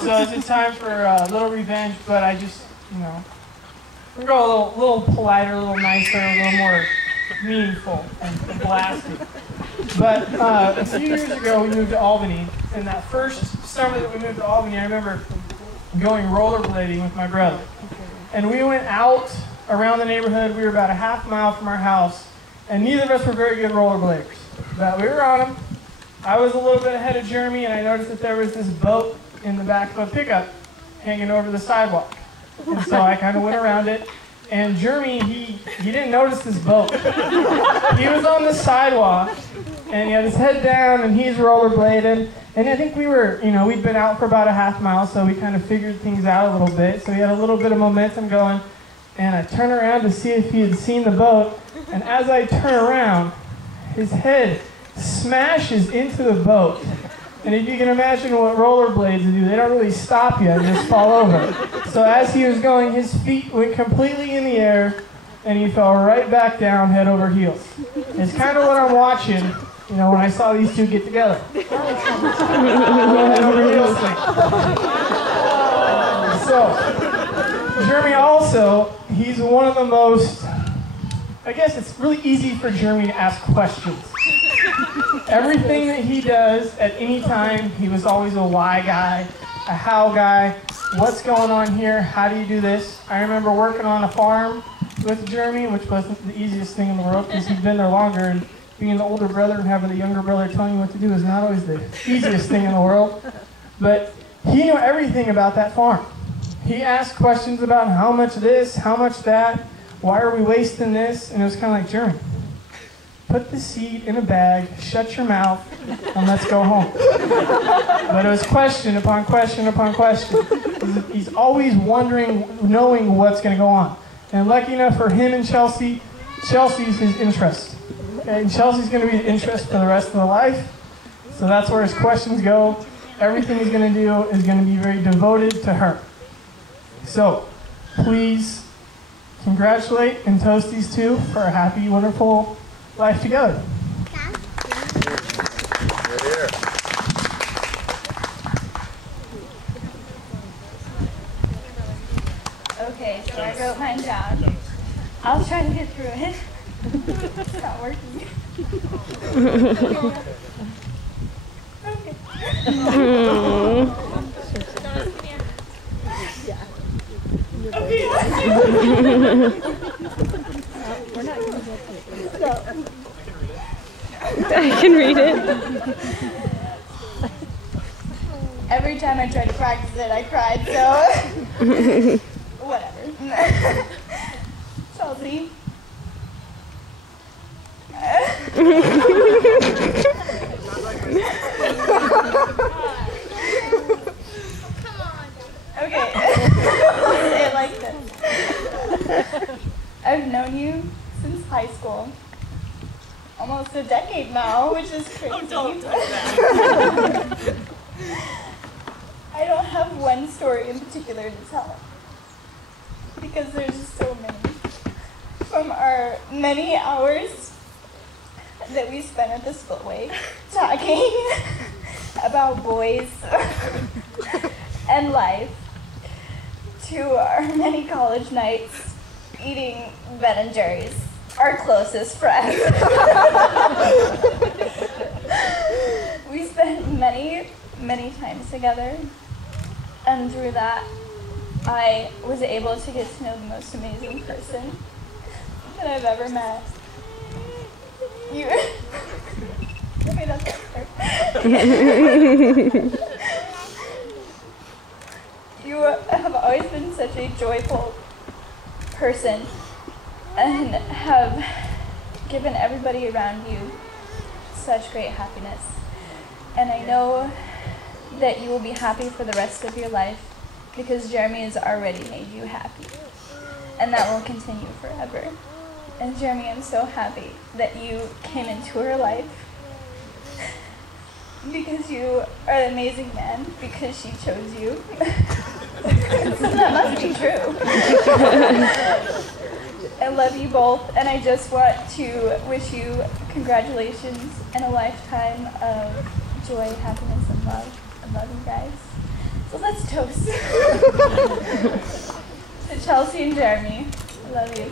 So it's a time for a little revenge, but I just, we go a little politer, a little nicer, a little more meaningful and blasting. But a few years ago, we moved to Albany, and that first summer that we moved to Albany, I remember going rollerblading with my brother. And we went out around the neighborhood. We were about a half mile from our house, and neither of us were very good rollerbladers. But we were on them. I was a little bit ahead of Jeremy, and I noticed that there was this boat in the back of a pickup hanging over the sidewalk. And so I kind of went around it. And Jeremy, he didn't notice this boat. He was on the sidewalk, and he had his head down, and he's rollerblading. And I think we were, we'd been out for about a half mile, so we kind of figured things out a little bit. So he had a little bit of momentum going. And I turned around to see if he had seen the boat. And as I turn around, his head smashes into the boat. And if you can imagine what rollerblades do, they don't really stop you and just fall over. So as he was going, his feet went completely in the air, and he fell right back down, head over heels. It's kind of what I'm watching, when I saw these two get together. Head over heels thing. So, Jeremy also, he's one of the most, I guess it's really easy for Jeremy to ask questions. Everything that he does at any time, he was always a why guy, a how guy, what's going on here, how do you do this? I remember working on a farm with Jeremy, which wasn't the easiest thing in the world because he'd been there longer, and being the older brother and having the younger brother telling you what to do is not always the easiest thing in the world. But he knew everything about that farm. He asked questions about how much this, how much that, why are we wasting this, and it was kind of like, Jeremy, put the seed in a bag, shut your mouth, and let's go home. But it was question upon question upon question. He's always wondering, knowing what's going to go on. And lucky enough for him and Chelsea, Chelsea's his interest. Okay? And Chelsea's going to be the interest for the rest of the life. So that's where his questions go. Everything he's going to do is going to be very devoted to her. So please congratulate and toast these two for a happy, wonderful life together. Okay, so I wrote mine down. I'll try to get through it. It's not working. I can read it. Every time I tried to practice it, I cried, so whatever. Chelsea. Okay. Say it like this. I've known you since high school. Almost a decade now, which is crazy. I don't have one story in particular to tell, because there's just so many. From our many hours that we spent at the Spillway talking about boys and life, to our many college nights eating Ben & Jerry's, our closest friends. We spent many, many times together, and through that, I was able to get to know the most amazing person that I've ever met. You. Okay, that's it. You have always been such a joyful person and have given everybody around you such great happiness. And I know that you will be happy for the rest of your life because Jeremy has already made you happy. And that will continue forever. And Jeremy, I'm so happy that you came into her life because you are an amazing man, because she chose you. That must be true. I love you both, and I just want to wish you congratulations and a lifetime of joy, happiness, and love. I love you guys. So let's toast. To Chelsea and Jeremy. I love you.